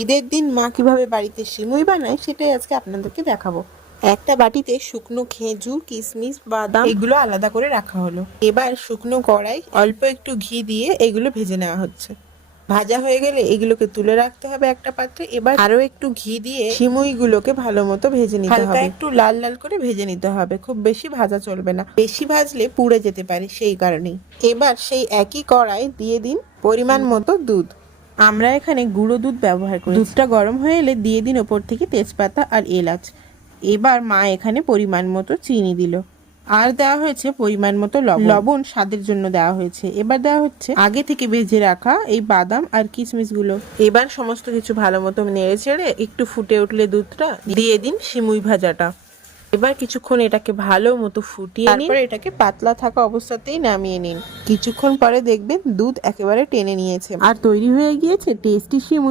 ঈদের দিন মা কিভাবে বাড়িতে সিমুই বানায় সেটাই আজকে আপনাদেরকে দেখাবো। একটা বাটিতে শুকনো খেজুর, কিশমিশ, বাদাম এগুলো আলাদা করে রাখা হলো। এবার শুকনো কড়াই অল্প একটু ঘি দিয়ে এগুলো ভেজে নেওয়া হচ্ছে। ভাজা হয়ে গেলে এগুলোকে তুলে রাখতে হবে একটা পাত্রে। এবার আরো একটু ঘি দিয়ে সিমুইগুলোকে ভালো মতো ভেজে নিতে হবে। হালকা একটু লাল লাল করে ভেজে নিতে হবে, খুব বেশি ভাজা চলবে না, বেশি ভাজলে পুড়ে যেতে পারে, সেই কারণেই। এবার সেই একই কড়াই দিয়ে দিন পরিমাণ মতো দুধ। আমরা এখানে গুঁড়ো দুধ ব্যবহার করি। দুধটা গরম হয়ে এলে দিয়ে দিন ওপর থেকে তেজপাতা আর এলাচ। এবার মা এখানে পরিমাণ মতো চিনি দিল, আর দেওয়া হয়েছে পরিমাণ মতো লবণ স্বাদের জন্য দেওয়া হয়েছে। এবার দেওয়া হচ্ছে আগে থেকে ভেজে রাখা এই বাদাম আর কিশমিশ গুলো। এবার সমস্ত কিছু ভালো মতো নেড়ে চেড়ে একটু ফুটে উঠলে দুধটা দিয়ে দিন সিমুই ভাজাটা। এবার কিছুক্ষণ এটাকে ভালো মতো ফুটিয়ে তারপর এটাকে পাতলা থাকা অবস্থাতেই নামিয়ে নিন। কিছুক্ষণ পরে দেখবেন দুধ একেবারে টেনে নিয়েছে আর তৈরি হয়ে গিয়েছে টেস্টি সিমুই।